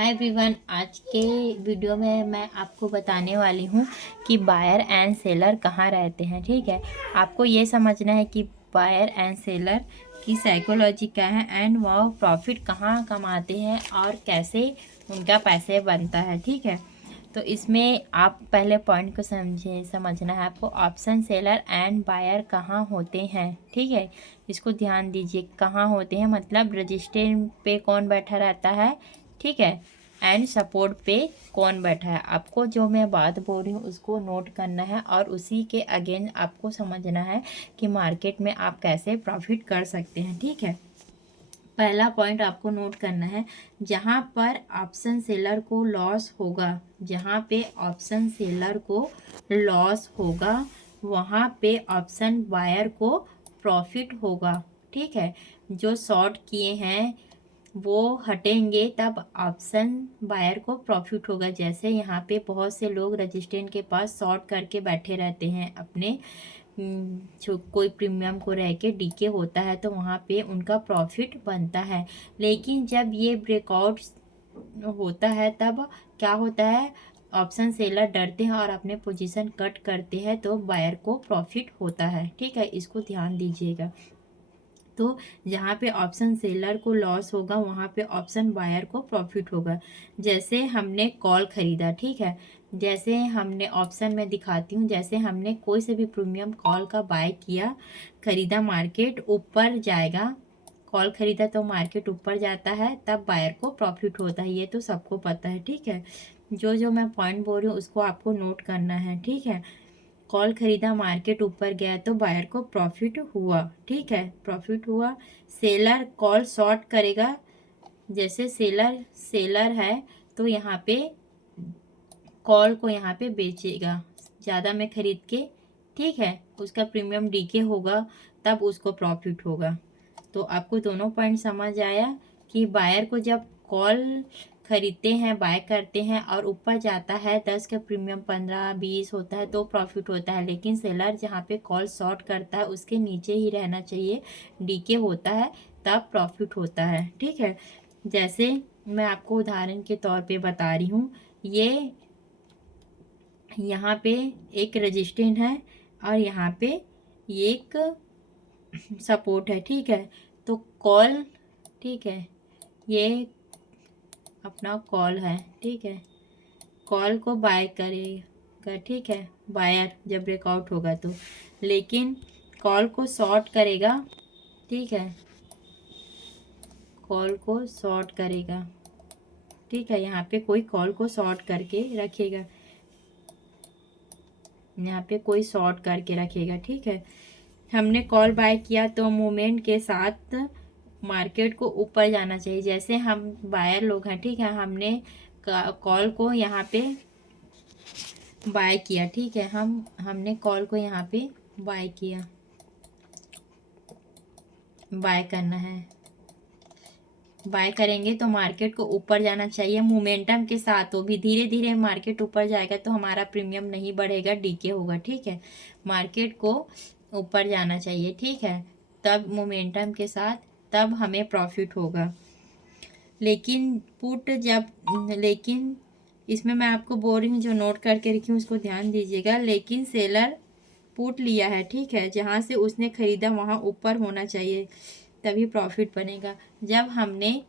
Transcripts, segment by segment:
Hi everyone, आज के video में मैं आपको बताने वाली हूँ कि बायर एंड सेलर कहाँ रहते हैं। ठीक है, आपको ये समझना है कि बायर एंड सेलर की साइकोलॉजी क्या है एंड वो प्रॉफिट कहाँ कमाते हैं और कैसे उनका पैसे बनता है। ठीक है, तो इसमें आप पहले पॉइंट को समझना है आपको। ऑप्शन सेलर एंड बायर कहाँ होते हैं। ठीक है, इसको ध्यान दीजिए, कहाँ होते हैं मतलब रजिस्टर पे कौन बैठा रहता है। ठीक है, एंड सपोर्ट पे कौन बैठा है। आपको जो मैं बात बोल रही हूँ उसको नोट करना है और उसी के अगेंस्ट आपको समझना है कि मार्केट में आप कैसे प्रॉफिट कर सकते हैं। ठीक है, पहला पॉइंट आपको नोट करना है, जहाँ पर ऑप्शन सेलर को लॉस होगा, जहाँ पे ऑप्शन सेलर को लॉस होगा वहाँ पे ऑप्शन बायर को प्रॉफिट होगा। ठीक है, जो शॉर्ट किए हैं वो हटेंगे तब ऑप्शन बायर को प्रॉफिट होगा। जैसे यहाँ पे बहुत से लोग रजिस्ट्रेंट के पास शॉर्ट करके बैठे रहते हैं, अपने जो कोई प्रीमियम को रह के डीके होता है तो वहाँ पे उनका प्रॉफिट बनता है। लेकिन जब ये ब्रेकआउट होता है तब क्या होता है, ऑप्शन सेलर डरते हैं और अपने पोजीशन कट करते हैं तो बायर को प्रॉफिट होता है। ठीक है, इसको ध्यान दीजिएगा। तो जहाँ पे ऑप्शन सेलर को लॉस होगा वहाँ पे ऑप्शन बायर को प्रॉफिट होगा। जैसे हमने कॉल खरीदा, ठीक है, जैसे हमने ऑप्शन में दिखाती हूँ, जैसे हमने कोई से भी प्रीमियम कॉल का बाय किया, खरीदा, मार्केट ऊपर जाएगा, कॉल खरीदा तो मार्केट ऊपर जाता है तब बायर को प्रॉफिट होता है, ये तो सबको पता है। ठीक है, जो जो मैं पॉइंट बोल रही हूँ उसको आपको नोट करना है। ठीक है, कॉल खरीदा, मार्केट ऊपर गया तो बायर को प्रॉफिट हुआ। ठीक है, प्रॉफिट हुआ। सेलर कॉल शॉर्ट करेगा, जैसे सेलर सेलर है तो यहाँ पे कॉल को यहाँ पे बेचेगा ज़्यादा में खरीद के। ठीक है, उसका प्रीमियम डीके होगा तब उसको प्रॉफिट होगा। तो आपको दोनों पॉइंट समझ आया कि बायर को जब कॉल खरीदते हैं, बाय करते हैं और ऊपर जाता है 10 का प्रीमियम 15-20 होता है तो प्रॉफिट होता है। लेकिन सेलर जहाँ पे कॉल शॉर्ट करता है उसके नीचे ही रहना चाहिए, डीके होता है तब प्रॉफिट होता है। ठीक है, जैसे मैं आपको उदाहरण के तौर पे बता रही हूँ, ये यहाँ पे एक रजिस्टेंट है और यहाँ पे एक सपोर्ट है। ठीक है, तो कॉल, ठीक है, ये अपना कॉल है। ठीक है, कॉल को बाय करेगा। ठीक है, बायर जब ब्रेकआउट होगा तो, लेकिन कॉल को शॉर्ट करेगा। ठीक है, कॉल को शॉर्ट करेगा। ठीक है, यहाँ पे कोई कॉल को शॉर्ट करके रखेगा, यहाँ पे कोई शॉर्ट करके रखेगा। ठीक है, हमने कॉल बाय किया तो मूवमेंट के साथ मार्केट को ऊपर जाना चाहिए। जैसे हम बायर लोग हैं, ठीक है, हमने कॉल को यहाँ पे बाय किया। ठीक है, हमने कॉल को यहाँ पे बाय किया, बाय करना है, बाय करेंगे तो मार्केट को ऊपर जाना चाहिए मोमेंटम के साथ। वो भी धीरे धीरे मार्केट ऊपर जाएगा तो हमारा प्रीमियम नहीं बढ़ेगा, डीके होगा। ठीक है, मार्केट को ऊपर जाना चाहिए। ठीक है, तब मोमेंटम के साथ, तब हमें प्रॉफिट होगा। लेकिन पुट जब, लेकिन इसमें मैं आपको बोल रही हूँ, जो नोट करके रखी हूँ उसको ध्यान दीजिएगा। लेकिन सेलर पुट लिया है, ठीक है, जहाँ से उसने खरीदा वहाँ ऊपर होना चाहिए तभी प्रॉफिट बनेगा। जब हमने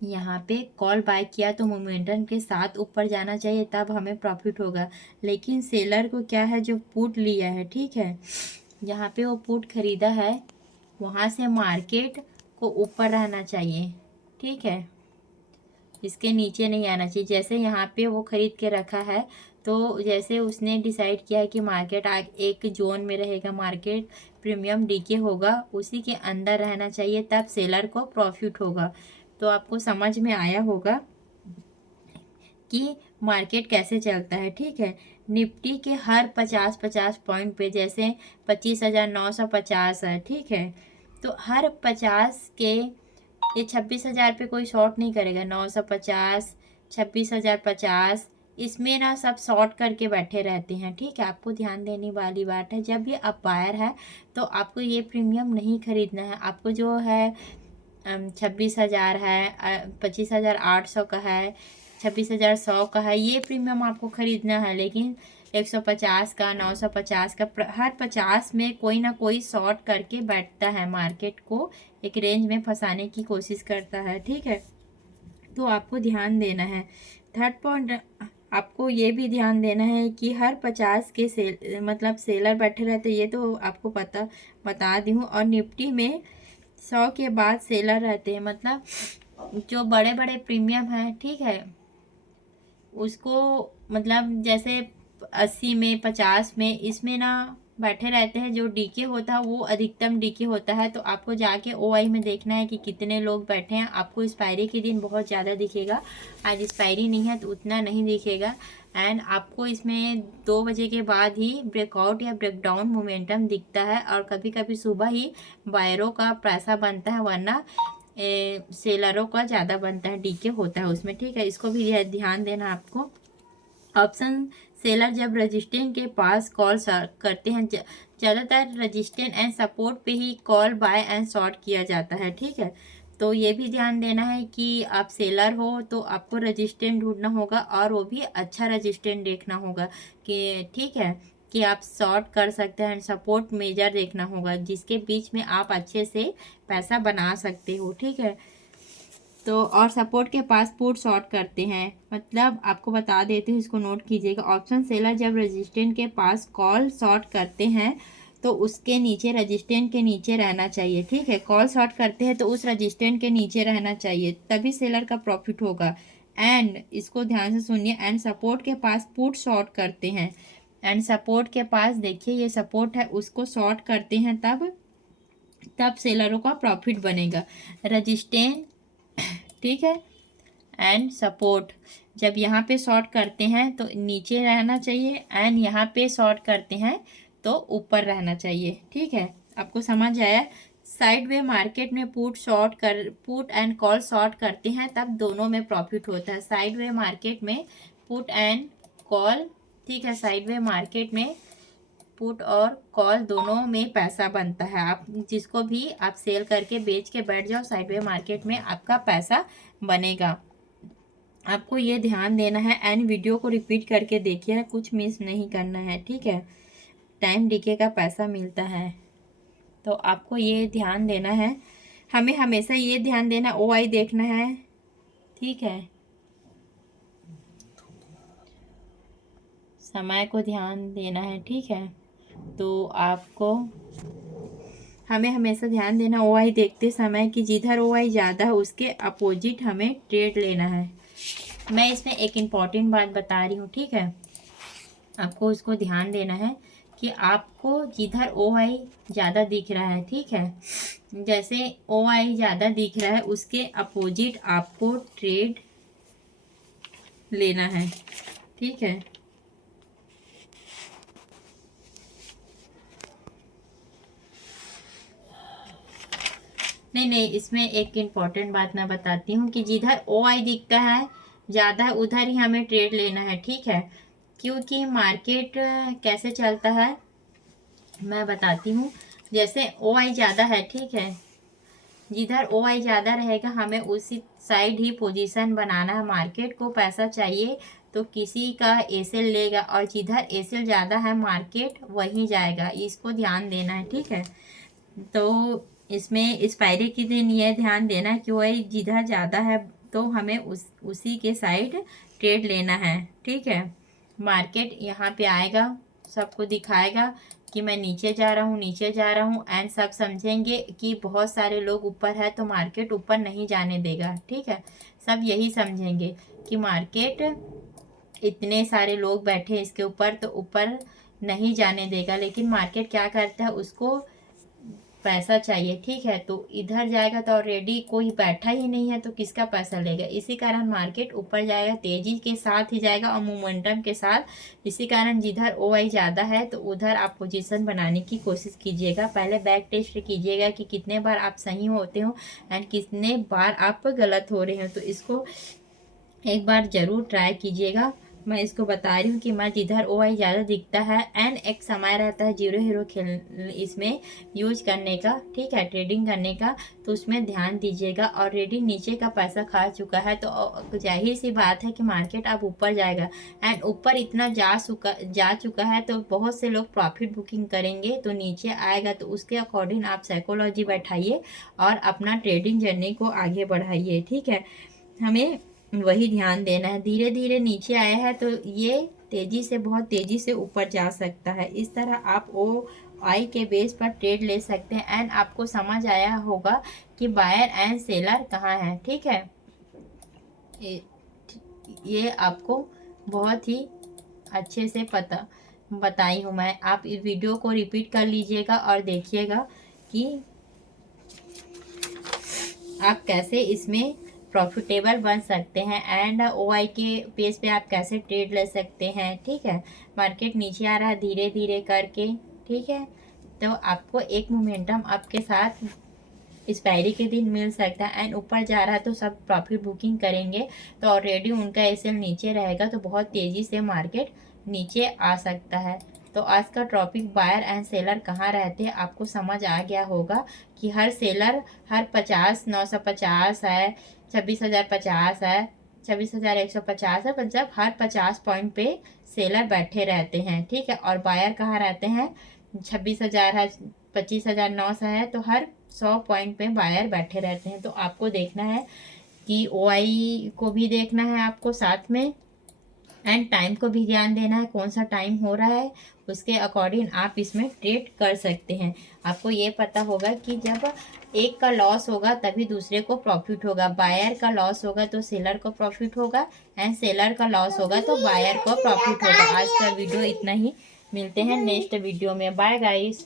यहाँ पे कॉल बाय किया तो मोमेंटम के साथ ऊपर जाना चाहिए तब हमें प्रॉफिट होगा। लेकिन सेलर को क्या है, जो पुट लिया है, ठीक है, जहाँ पे वो पुट खरीदा है वहाँ से मार्केट को ऊपर रहना चाहिए। ठीक है, इसके नीचे नहीं आना चाहिए। जैसे यहाँ पे वो खरीद के रखा है तो जैसे उसने डिसाइड किया है कि मार्केट एक जोन में रहेगा, मार्केट प्रीमियम डीके होगा, उसी के अंदर रहना चाहिए तब सेलर को प्रॉफिट होगा। तो आपको समझ में आया होगा कि मार्केट कैसे चलता है। ठीक है, निफ्टी के हर 50-50 पॉइंट पे, जैसे 25,950 है, ठीक है, तो हर 50 के, ये 26,000 पे कोई शॉर्ट नहीं करेगा, 950, 26,050, इसमें ना सब शॉर्ट करके बैठे रहते हैं। ठीक है, आपको ध्यान देने वाली बात है, जब ये अप बायर है तो आपको ये प्रीमियम नहीं खरीदना है। आपको जो है 26,000 है, 25,800 का है, 26,100 का है। ये प्रीमियम आपको ख़रीदना है, लेकिन 150 का, 950 का, हर 50 में कोई ना कोई शॉर्ट करके बैठता है, मार्केट को एक रेंज में फंसाने की कोशिश करता है, ठीक है। तो आपको ध्यान देना है। थर्ड पॉइंट, आपको ये भी ध्यान देना है कि हर 50 के मतलब सेलर बैठे रहते, ये तो आपको बता दी हूँ। और निफ्टी में 100 के बाद सेलर रहते हैं, मतलब जो बड़े बड़े प्रीमियम हैं, ठीक है, उसको मतलब जैसे 80 में, 50 में, इसमें ना बैठे रहते हैं। जो डीके होता है वो अधिकतम डीके होता है। तो आपको जाके ओआई में देखना है कि कितने लोग बैठे हैं। आपको एक्सपायरी के दिन बहुत ज़्यादा दिखेगा, आज एक्सपायरी नहीं है तो उतना नहीं दिखेगा। एंड आपको इसमें 2 बजे के बाद ही ब्रेकआउट या ब्रेकडाउन मोमेंटम दिखता है, और कभी कभी सुबह ही बायरों का पैसा बनता है, वरना सेलरों का ज़्यादा बनता है, डीके होता है उसमें, ठीक है। इसको भी ध्यान देना आपको। ऑप्शन सेलर जब रजिस्टेंस के पास कॉल करते हैं, ज़्यादातर रजिस्टेंस एंड सपोर्ट पे ही कॉल बाय एंड शॉर्ट किया जाता है, ठीक है। तो ये भी ध्यान देना है कि आप सेलर हो तो आपको रजिस्टेंस ढूंढना होगा, और वो भी अच्छा रजिस्टेंस देखना होगा कि ठीक है, कि आप शॉर्ट कर सकते हैं। सपोर्ट मेजर देखना होगा जिसके बीच में आप अच्छे से पैसा बना सकते हो, ठीक है। तो और सपोर्ट के पास पुट शॉर्ट करते हैं, मतलब आपको बता देती हूँ, इसको नोट कीजिएगा। ऑप्शन सेलर जब रजिस्टेंस के पास कॉल शॉर्ट करते हैं तो उसके नीचे, रजिस्टेंस के नीचे रहना चाहिए, ठीक है। कॉल शॉर्ट करते हैं तो उस रजिस्टेंस के नीचे रहना चाहिए, तभी सेलर का प्रॉफिट होगा। एंड इसको ध्यान से सुनिए, एंड सपोर्ट के पास पुट शॉर्ट करते हैं, एंड सपोर्ट के पास देखिए ये सपोर्ट है, उसको शॉर्ट करते हैं, तब सेलरों का प्रॉफिट बनेगा। रजिस्टेंस, ठीक है, एंड सपोर्ट जब यहाँ पे शॉर्ट करते हैं तो नीचे रहना चाहिए, एंड यहाँ पे शॉर्ट करते हैं तो ऊपर रहना चाहिए, ठीक है। आपको समझ आया। साइड वे मार्केट में पुट एंड कॉल शॉर्ट करते हैं, तब दोनों में प्रॉफिट होता है। साइड वे मार्केट में पुट एंड कॉल, ठीक है, साइड वे मार्केट में पुट और कॉल दोनों में पैसा बनता है। आप जिसको भी आप सेल करके बेच के बैठ जाओ, साइडवे मार्केट में आपका पैसा बनेगा। आपको ये ध्यान देना है, एंड वीडियो को रिपीट करके देखिए, कुछ मिस नहीं करना है, ठीक है। टाइम डीके का पैसा मिलता है, तो आपको ये ध्यान देना है। हमें हमेशा ये ध्यान देना, ओआई देखना है, ठीक है। समय को ध्यान देना है, ठीक है। तो आपको हमें हमेशा ध्यान देना ओआई देखते समय कि जिधर ओआई ज़्यादा है उसके अपोजिट हमें ट्रेड लेना है। मैं इसमें एक इम्पॉर्टेंट बात बता रही हूँ, ठीक है। आपको इसको ध्यान देना है कि आपको जिधर ओआई ज़्यादा दिख रहा है, ठीक है, जैसे ओआई ज़्यादा दिख रहा है उसके अपोजिट आपको ट्रेड लेना है, ठीक है। नहीं, इसमें एक इम्पॉर्टेंट बात मैं बताती हूँ कि जिधर ओआई दिखता है ज़्यादा, उधर ही हमें ट्रेड लेना है, ठीक है। क्योंकि मार्केट कैसे चलता है मैं बताती हूँ। जैसे ओआई ज़्यादा है, ठीक है, जिधर ओआई ज़्यादा रहेगा हमें उसी साइड ही पोजीशन बनाना है। मार्केट को पैसा चाहिए तो किसी का एसेल लेगा, और जिधर एसेल ज़्यादा है मार्केट वहीं जाएगा, इसको ध्यान देना है, ठीक है। तो इसमें एक्सपायरी के दिन ये ध्यान देना कि वही जिधर ज़्यादा है तो हमें उसी के साइड ट्रेड लेना है, ठीक है। मार्केट यहाँ पे आएगा, सबको दिखाएगा कि मैं नीचे जा रहा हूँ, नीचे जा रहा हूँ, एंड सब समझेंगे कि बहुत सारे लोग ऊपर है तो मार्केट ऊपर नहीं जाने देगा, ठीक है। सब यही समझेंगे कि मार्केट इतने सारे लोग बैठे इसके ऊपर तो ऊपर नहीं जाने देगा, लेकिन मार्केट क्या करता है, उसको पैसा चाहिए, ठीक है। तो इधर जाएगा तो ऑलरेडी कोई बैठा ही नहीं है तो किसका पैसा लेगा। इसी कारण मार्केट ऊपर जाएगा, तेजी के साथ ही जाएगा और मोमेंटम के साथ। इसी कारण जिधर ओआई ज़्यादा है तो उधर आप पोजीशन बनाने की कोशिश कीजिएगा। पहले बैक टेस्ट कीजिएगा कि कितने बार आप सही होते हो एंड कितने बार आप गलत हो रहे हो। तो इसको एक बार ज़रूर ट्राई कीजिएगा। मैं इसको बता रही हूँ कि मत इधर OI ज़्यादा दिखता है एंड एक समय रहता है जीरो हीरो खेल इसमें यूज करने का, ठीक है, ट्रेडिंग करने का, तो उसमें ध्यान दीजिएगा। ऑलरेडी नीचे का पैसा खा चुका है तो जाहिर सी बात है कि मार्केट अब ऊपर जाएगा एंड ऊपर इतना जा चुका है तो बहुत से लोग प्रॉफिट बुकिंग करेंगे, तो नीचे आएगा तो उसके अकॉर्डिंग आप साइकोलॉजी बैठाइए और अपना ट्रेडिंग जर्नी को आगे बढ़ाइए, ठीक है। हमें वही ध्यान देना है। धीरे धीरे नीचे आया है तो ये तेजी से, बहुत तेजी से ऊपर जा सकता है। इस तरह आप OI के बेस पर ट्रेड ले सकते हैं एंड आपको समझ आया होगा कि बायर एंड सेलर कहाँ है, ठीक है। ये आपको बहुत ही अच्छे से बताई हूँ मैं। आप इस वीडियो को रिपीट कर लीजिएगा और देखिएगा कि आप कैसे इसमें प्रॉफिटेबल बन सकते हैं एंड OI के पेज पे आप कैसे ट्रेड ले सकते हैं, ठीक है। मार्केट नीचे आ रहा है धीरे धीरे करके, ठीक है, तो आपको एक मोमेंटम आपके साथ एक्सपायरी के दिन मिल सकता है एंड ऊपर जा रहा है तो सब प्रॉफिट बुकिंग करेंगे तो ऑलरेडी उनका एसएल नीचे रहेगा तो बहुत तेज़ी से मार्केट नीचे आ सकता है। तो आज का टॉपिक बायर एंड सेलर कहाँ रहते हैं आपको समझ आ गया होगा कि हर सेलर हर 50 950 है, 26,050 है, 26,150 है, मतलब हर 50 पॉइंट पे सेलर बैठे रहते हैं, ठीक है। और बायर कहाँ रहते हैं, 26,000 है, 25,900 है, तो हर 100 पॉइंट पे बायर बैठे रहते हैं। तो आपको देखना है कि OI को भी देखना है आपको साथ में एंड टाइम को भी ध्यान देना है, कौन सा टाइम हो रहा है उसके अकॉर्डिंग आप इसमें ट्रेड कर सकते हैं। आपको ये पता होगा कि जब एक का लॉस होगा तभी दूसरे को प्रॉफिट होगा, बायर का लॉस होगा तो सेलर को प्रॉफिट होगा एंड सेलर का लॉस होगा तो बायर को प्रॉफिट होगा। आज का वीडियो इतना ही, मिलते हैं नेक्स्ट वीडियो में। Bye guys.